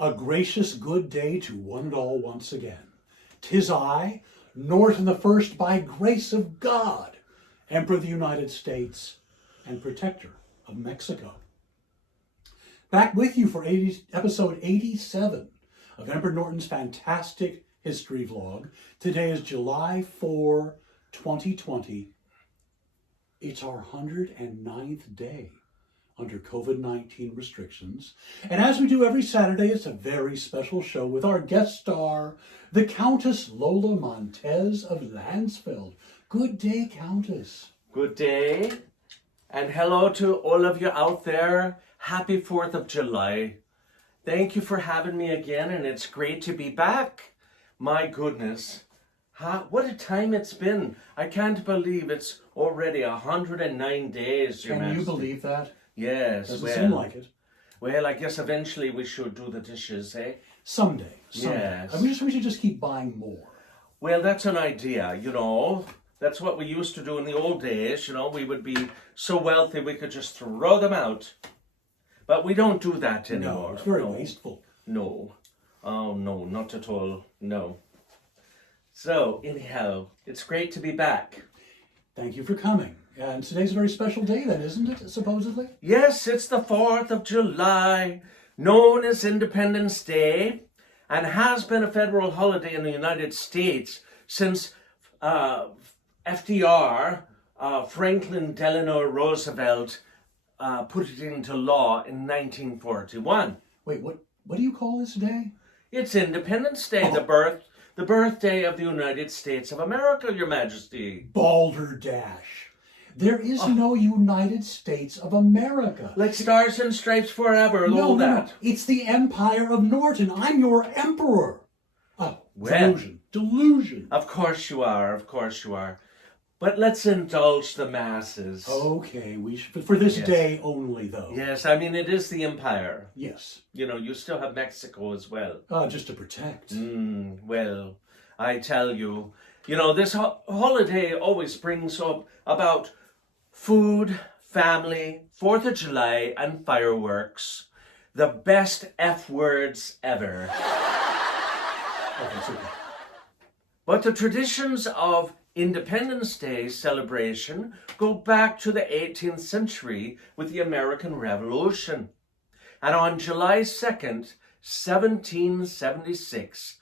A gracious good day to one and all once again. 'Tis I, Norton the First, by grace of God, Emperor of the United States and Protector of Mexico. Back with you for episode 87 of Emperor Norton's fantastic history vlog. Today is July 4, 2020. It's our 109th day under COVID-19 restrictions. And as we do every Saturday, it's a very special show with our guest star, the Countess Lola Montez of Landsfeld. Good day, Countess. Good day. And hello to all of you out there. Happy 4th of July. Thank you for having me again, and it's great to be back. My goodness. What a time it's been. I can't believe it's already 109 days, Your Majesty. Can you believe that? Yes. Doesn't seem like it. Well, I guess eventually we should do the dishes, eh? Someday. Yes. We should just keep buying more. Well, that's an idea, you know. That's what we used to do in the old days, you know. We would be so wealthy we could just throw them out. But we don't do that anymore. No, it's very wasteful. No. Oh, no, not at all. No. So, anyhow, it's great to be back. Thank you for coming. And today's a very special day then, isn't it, supposedly? Yes, it's the 4th of July, known as Independence Day, and has been a federal holiday in the United States since FDR, Franklin Delano Roosevelt, put it into law in 1941. Wait, what do you call this day? It's Independence Day, the birthday of the United States of America, Your Majesty. Balderdash. There is no United States of America. Like Stars and Stripes Forever, No. that. It's the Empire of Norton. I'm your emperor. Oh, Well. Delusion. Of course you are. But let's indulge the masses. Okay, we should, for this Yes. day only, though. Yes, I mean, it is the empire. Yes. You know, you still have Mexico as well. Just to protect. Well, I tell you, you know, this holiday always brings up about food, family, 4th of July, and fireworks. The best F words ever. Okay, super. But the traditions of Independence Day celebration go back to the 18th century with the American Revolution. And on July 2nd, 1776,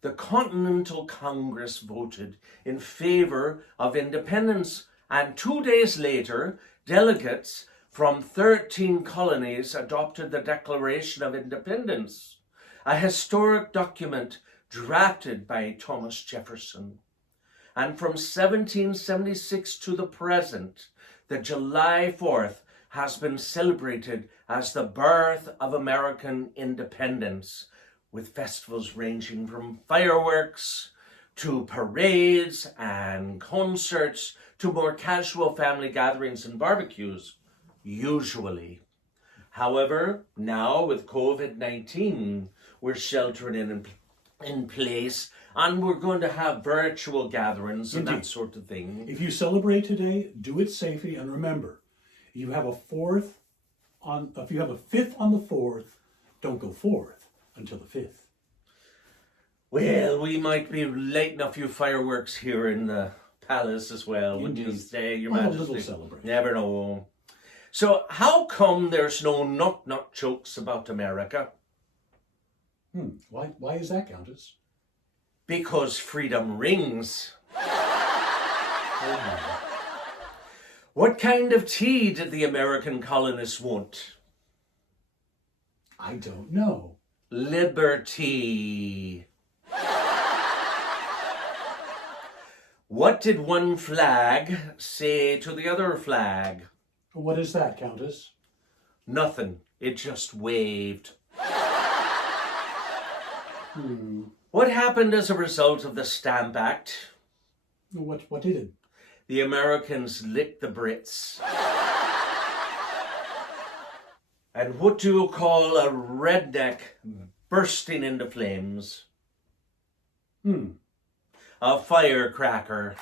the Continental Congress voted in favor of independence, and 2 days later, delegates from 13 colonies adopted the Declaration of Independence, a historic document drafted by Thomas Jefferson. And from 1776 to the present, the July 4th has been celebrated as the birth of American independence, with festivals ranging from fireworks to parades and concerts to more casual family gatherings and barbecues, usually. However, now with COVID-19, we're sheltering in place, and we're going to have virtual gatherings and that sort of thing. If you celebrate today, do it safely, and remember, if you have a fifth on the 4th, don't go forth until the 5th. Well, we might be lighting a few fireworks here in the palace as well. Wouldn't you say, Your Majesty? A little celebration. Never know. So, how come there's no nut jokes about America? Why is that, Countess? Because freedom rings. What kind of tea did the American colonists want? I don't know. Liberty. What did one flag say to the other flag? What is that, Countess? Nothing. It just waved. What happened as a result of the Stamp Act? What did it? The Americans licked the Brits. And what do you call a redneck bursting into flames? A firecracker.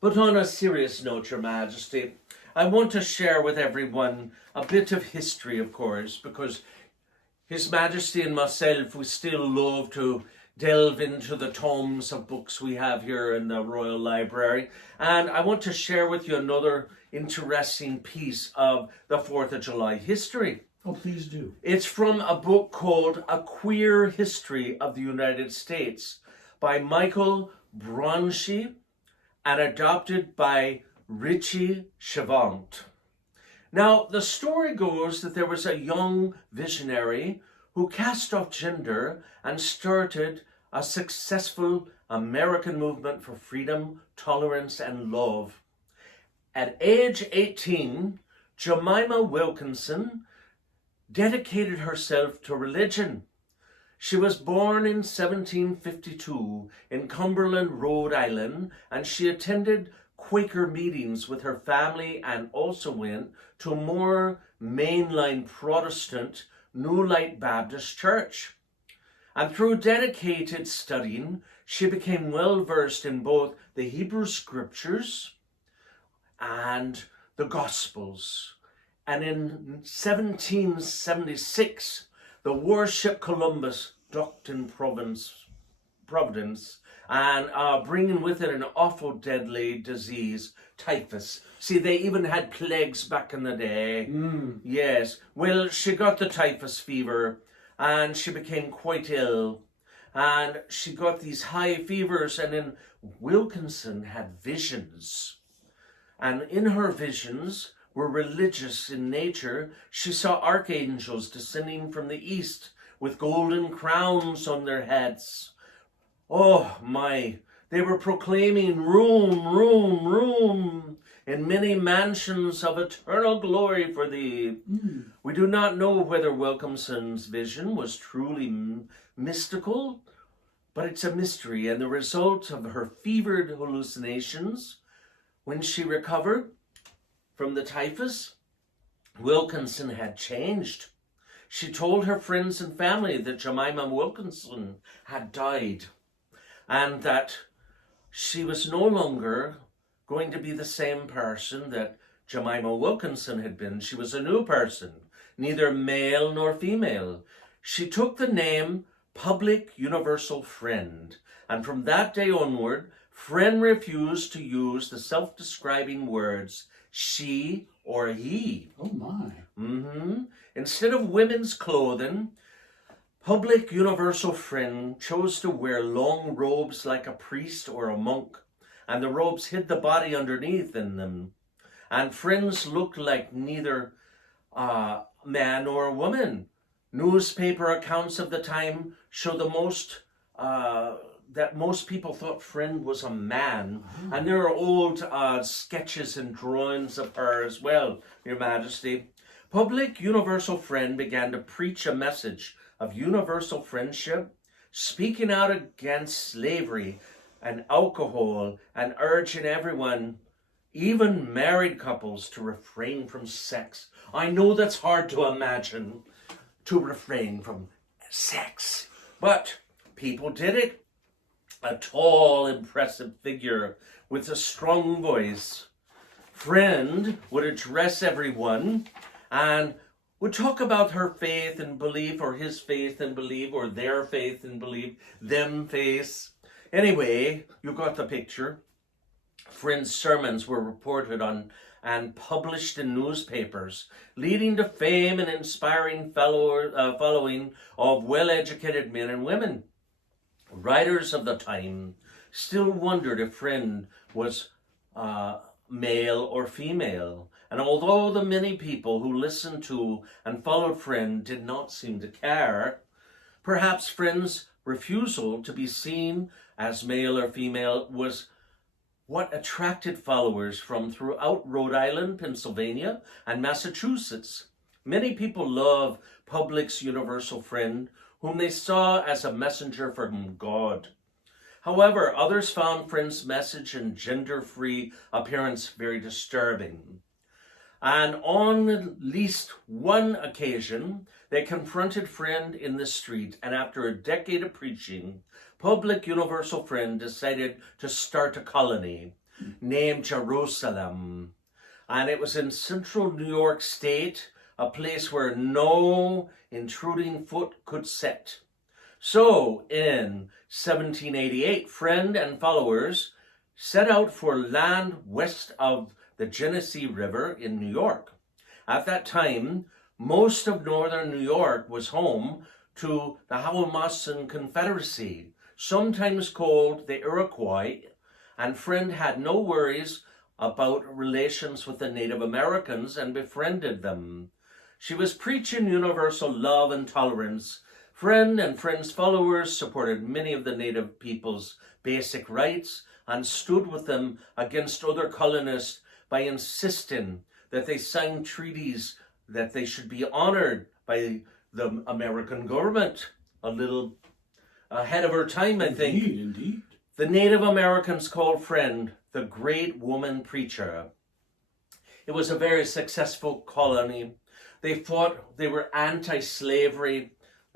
But on a serious note, Your Majesty, I want to share with everyone a bit of history, of course, because His Majesty and myself, we still love to delve into the tomes of books we have here in the Royal Library. And I want to share with you another interesting piece of the 4th of July history. Oh, please do. It's from a book called A Queer History of the United States by Michael Bronshy and adopted by Richie Chavant. Now, the story goes that there was a young visionary who cast off gender and started a successful American movement for freedom, tolerance, and love. At age 18, Jemima Wilkinson dedicated herself to religion. She was born in 1752 in Cumberland, Rhode Island, and she attended Quaker meetings with her family and also went to a more mainline Protestant New Light Baptist church. And through dedicated studying, she became well versed in both the Hebrew scriptures and the Gospels. And in 1776, the Warship Columbus docked in Providence and bringing with it an awful deadly disease, typhus. See, they even had plagues back in the day. Yes. Well, she got the typhus fever and she became quite ill. And she got these high fevers, and then Wilkinson had visions. And in her visions were religious in nature. She saw archangels descending from the east with golden crowns on their heads. Oh my, they were proclaiming room, room, room in many mansions of eternal glory for thee. We do not know whether Wilkinson's vision was truly mystical, but it's a mystery and the result of her fevered hallucinations. When she recovered from the typhus, Wilkinson had changed. She told her friends and family that Jemima Wilkinson had died and that she was no longer going to be the same person that Jemima Wilkinson had been. She was a new person, neither male nor female. She took the name Public Universal Friend, and from that day onward, Friend refused to use the self-describing words she or he. Oh my. Instead of women's clothing, Public Universal Friend chose to wear long robes like a priest or a monk, and the robes hid the body underneath in them. And friends looked like neither a man nor a woman. Newspaper accounts of the time show that most people thought Friend was a man. And there are old sketches and drawings of her as well, Your Majesty. Public Universal Friend began to preach a message of universal friendship, speaking out against slavery and alcohol and urging everyone, even married couples, to refrain from sex. I know that's hard to imagine, to refrain from sex, but people did it. A tall, impressive figure with a strong voice. Friend would address everyone and would talk about her faith and belief, or his faith and belief, or their faith and belief, them faith. Anyway, you got the picture. Friend's sermons were reported on and published in newspapers, leading to fame and inspiring following of well-educated men and women. Writers of the time still wondered if Friend was male or female. And although the many people who listened to and followed Friend did not seem to care, perhaps Friend's refusal to be seen as male or female was what attracted followers from throughout Rhode Island, Pennsylvania, and Massachusetts. Many people love Public's Universal Friend, whom they saw as a messenger from God. However, others found Friend's message and gender-free appearance very disturbing. And on at least one occasion, they confronted Friend in the street, and after a decade of preaching, Public Universal Friend decided to start a colony named Jerusalem. And it was in central New York State, a place where no intruding foot could set. So, in 1788, Friend and followers set out for land west of the Genesee River in New York. At that time, most of northern New York was home to the Howamasan Confederacy, sometimes called the Iroquois, and Friend had no worries about relations with the Native Americans and befriended them. She was preaching universal love and tolerance. Friend and Friend's followers supported many of the Native people's basic rights and stood with them against other colonists by insisting that they sign treaties that they should be honored by the American government. A little ahead of her time, I think. Indeed. The Native Americans called Friend the Great Woman Preacher. It was a very successful colony. They were anti-slavery,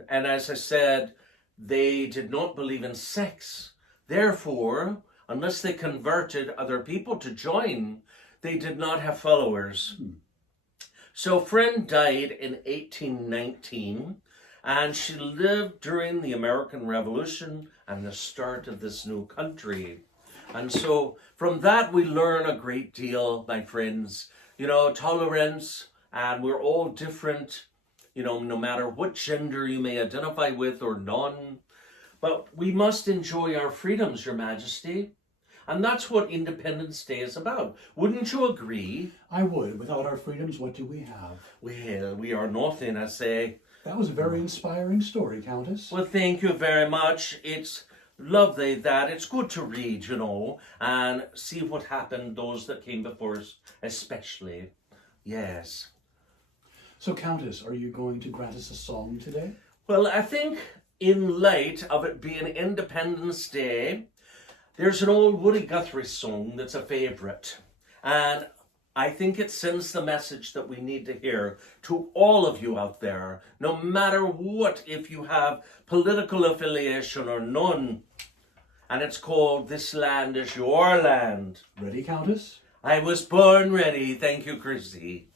and as I said, they did not believe in sex. Therefore, unless they converted other people to join, they did not have followers. So Friend died in 1819, and she lived during the American Revolution and the start of this new country. And so from that we learn a great deal, my friends. You know, tolerance, and we're all different, you know, no matter what gender you may identify with or none. But we must enjoy our freedoms, Your Majesty. And that's what Independence Day is about. Wouldn't you agree? I would. Without our freedoms, what do we have? Well, we are nothing, I say. That was a very inspiring story, Countess. Well, thank you very much. It's lovely that it's good to read, you know, and see what happened, those that came before us, especially. Yes. So, Countess, are you going to grant us a song today? Well, I think in light of it being Independence Day, there's an old Woody Guthrie song that's a favourite, and I think it sends the message that we need to hear to all of you out there, no matter what, if you have political affiliation or none, and it's called This Land Is Your Land. Ready, Countess? I was born ready. Thank you, Chrissy.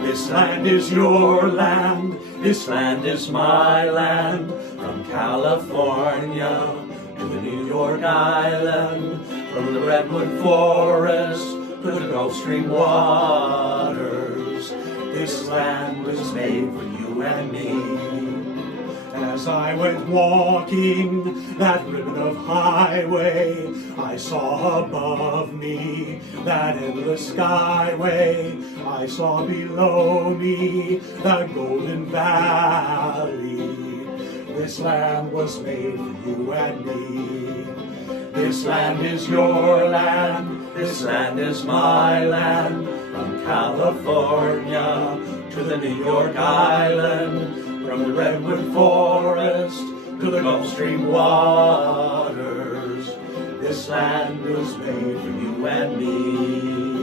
This land is your land, this land is my land, from California to the New York Island, from the Redwood Forest to the Gulf Stream waters. This land was made for you and me. As I went walking that ribbon of highway, I saw above me that endless skyway. I saw below me that golden valley. This land was made for you and me. This land is your land, this land is my land, from California to the New York Island, from the Redwood Forest to the Gulf Stream waters. This land was made for you and me.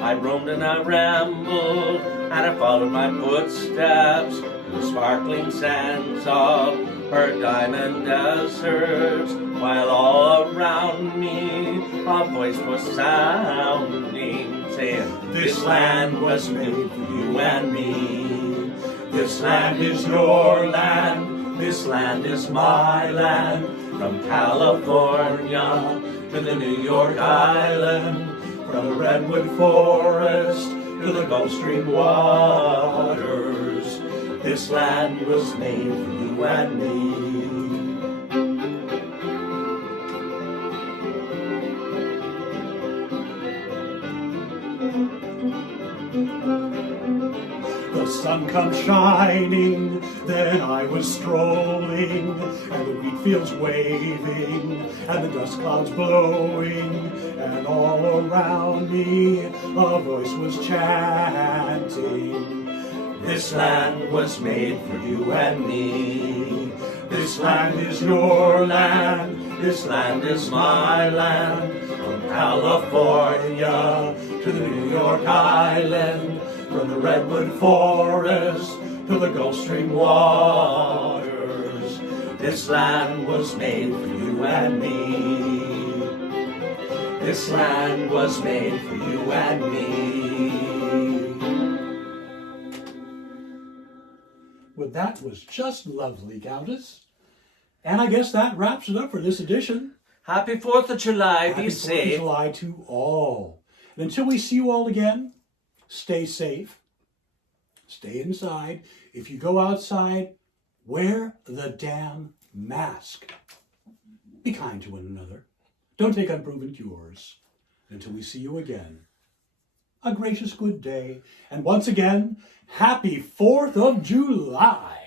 I roamed and I rambled, and I followed my footsteps to the sparkling sands of her diamond deserts, while all around me a voice was sounding, saying, this land was made for you and me. This land is your land, this land is my land, from California to the New York Island, from the Redwood Forest to the Gulf Stream waters. This land was made for you and me. The sun comes shining, then I was strolling, and the wheat fields waving, and the dust clouds blowing, and all around me a voice was chanting, this land was made for you and me. This land is your land, this land is my land, from California to the New York Island, from the Redwood Forest to the Gulf Stream waters. This land was made for you and me. This land was made for you and me. Well, that was just lovely, Countess. And I guess that wraps it up for this edition. Happy 4th of July, Happy be 4th safe. of July to all. And until we see you all again, stay safe. Stay inside. If you go outside, wear the damn mask. Be kind to one another. Don't take unproven cures. Until we see you again, a gracious good day. And once again, happy 4th of July.